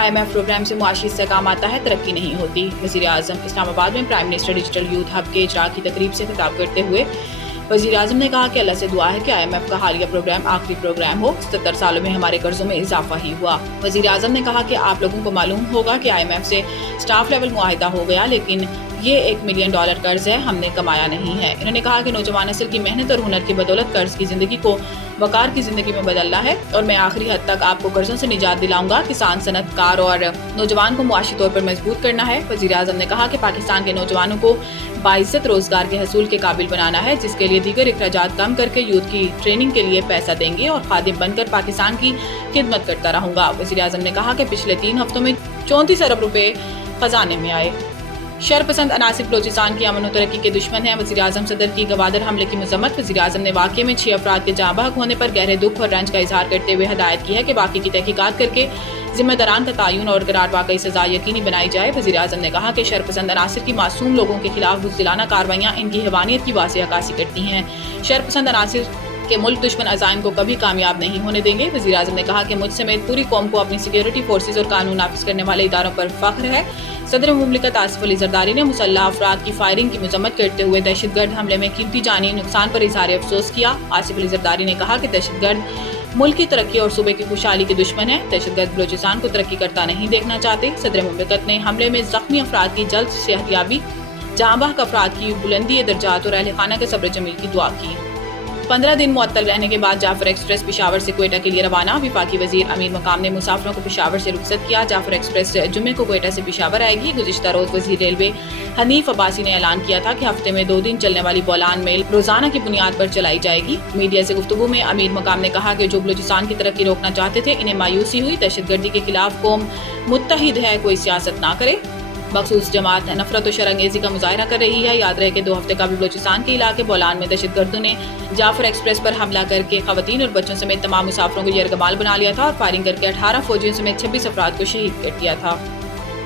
IMF programme से मुआशी इस्तेहकाम आता है, तरक्की नहीं होती। वज़ीर आज़म इस्लामाबाद में prime minister digital youth hub के इजरा की तकरीब से खिताब करते हुए वज़ीर आज़म ने कहा कि अल्लाह से दुआ है कि IMF का हालिया प्रोग्राम आखिरी प्रोग्राम हो। 77 सालों में हमारे कर्जों में इजाफा ही हुआ। वज़ीर आज़म ने कहा कि आप लोगों को मालूम होगा कि IMF से स्टाफ लेवल मुआहिदा हो गया, लेकिन ये $1 मिलियन कर्ज है, हमने कमाया नहीं है। इन्होंने कहा कि नौजवान नस्ल की मेहनत और हुनर की बदौलत कर्ज की ज़िंदगी को वकार की ज़िंदगी में बदलना है और मैं आखिरी हद तक आपको कर्जों से निजात दिलाऊंगा। किसान, सनअतकार और नौजवान को मुआशी तौर पर मजबूत करना है। वज़ीर आज़म ने कहा कि पाकिस्तान के नौजवानों को बाइज्जत रोजगार के हसूल के काबिल बनाना है, जिसके लिए दीगर अखराजात कम करके यूथ की ट्रेनिंग के लिए पैसा देंगे और खादिम बनकर पाकिस्तान की खिदमत करता रहूंगा। वज़ीर आज़म ने कहा कि पिछले 3 हफ्तों में 34 अरब रुपए खजाने में आए। शरपसंद अनासिर बलोचिस्तान की अमन और तरक्की के दुश्मन हैं। वज़ीर आज़म सदर की गवादर हमले की मजम्मत। वज़ीर आज़म ने वाक़ये में 6 अफराद के जाँ बहक होने पर गहरे दुख और रंज का इजहार करते हुए हदायत की है कि बाकी की तहकीकात करके जिम्मेदारान का तयन और करार वाकई सजा यकीनी बनाई जाए। वज़ीर आज़म ने कहा कि शरपसंद अनासिर की मासूम लोगों के खिलाफ बुज़दिलाना कार्रवाइयाँ इनकी हैवानियत की वाज़ेह अक्कासी करती हैं। शरपसंद अनासिर के मुल्क दुश्मन अज़ाइम को कभी कामयाब नहीं होने देंगे। वज़ीर आज़म ने कहा कि मुझ समेत पूरी कौम को अपनी सिक्योरिटी फोर्सेज और कानून नाफिज करने वाले इदारों पर फख्र है। सदर मुमलिकत आसिफ अली जरदारी ने मुसल्लह अफराद की फायरिंग की मजम्मत करते हुए दहशतगर्द हमले में कीमती जानी नुकसान पर इजहार अफसोस किया। आसिफ अली जरदारी ने कहा कि दहशतगर्द मुल्क की तरक्की और सूबे की खुशहाली के दुश्मन है। दहशतगर्द बलोचिस्तान को तरक्की करता नहीं देखना चाहते। सदर मुमलिकत ने हमले में जख्मी अफराद की जल्द सेहतयाबी, जाँ बहक अफराद की बुलंदी दर्जात और अहल खाना के सब्र जमील की दुआ की। 15 दिन मुअत्तल रहने के बाद जाफर एक्सप्रेस पेशावर से क्वेटा के लिए रवाना। वफाकी वजीर अमीर मकाम ने मुसाफिरों को पेशावर से रुखसत किया। जाफर एक्सप्रेस जुम्मे को क्वेटा से पेशावर आएगी। गुज़िश्ता रोज वजीर रेलवे हनीफ अब्बासी ने ऐलान किया था कि हफ्ते में 2 दिन चलने वाली बोलान मेल रोजाना की बुनियाद पर चलाई जाएगी। मीडिया से गुफ्तगू में अमीर मकाम ने कहा कि जो बलूचिस्तान की तरक्की रोकना चाहते थे, इन्हें मायूसी हुई। दहशतगर्दी के खिलाफ कौम मुत्तहिद है, कोई सियासत ना करे। मखसूस जमात नफरत और शरंगेजी का मुजाहरा कर रही है। याद रहे कि 2 हफ्ते कबल बलूचिस्तान के इलाके बोलान में दहशतगर्दों ने जाफर एक्सप्रेस पर हमला करके खवातीन और बच्चों समेत तमाम मुसाफिरों को यरगमाल बना लिया था और फायरिंग करके 18 फौजियों समेत 26 अफराद को शहीद कर दिया था।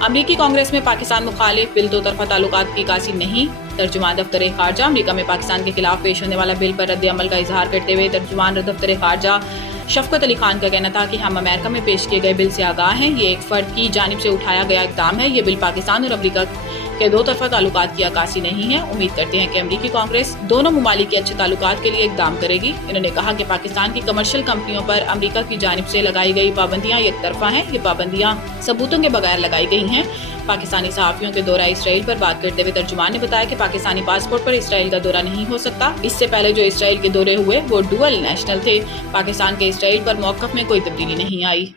अमरीकी कांग्रेस में पाकिस्तान मुखालिफ बिल 2 तरफा ताल्लुकात की इक्कासी नहीं। तर्जुमान दफ्तर खारजा अमरीका में पाकिस्तान के खिलाफ पेश होने वाला बिल पर रद्द अमल का इजहार करते हुए तर्जुमान दफ्तर खारजा शफकत अली खान का कहना था कि हम अमेरिका में पेश किए गए बिल से आगाह हैं। ये एक फर्द की जानिब से उठाया गया इक़दाम है। ये बिल पाकिस्तान और अमरीका के 2 तरफा ताल्लुकात की अक्कासी नहीं है। उम्मीद करते हैं कि अमरीकी कांग्रेस दोनों ममालिक के अच्छे ताल्लुकात के लिए इक़दाम करेगी। इन्होंने कहा कि पाकिस्तान की कमर्शियल कंपनियों पर अमरीका की जानिब से लगाई गई पाबंदियां एक तरफा हैं। ये पाबंदियां सबूतों के बगैर लगाई गई हैं। पाकिस्तानी सहाफ़ियों के दौरा इसराइल पर बात करते हुए तर्जुमान ने बताया कि पाकिस्तानी पासपोर्ट पर इसराइल का दौरा नहीं हो सकता। इससे पहले जो इसराइल के दौरे हुए वो डुअल नेशनल थे। पाकिस्तान के इसराइल पर मौक़िफ़ में कोई तब्दीली नहीं आई।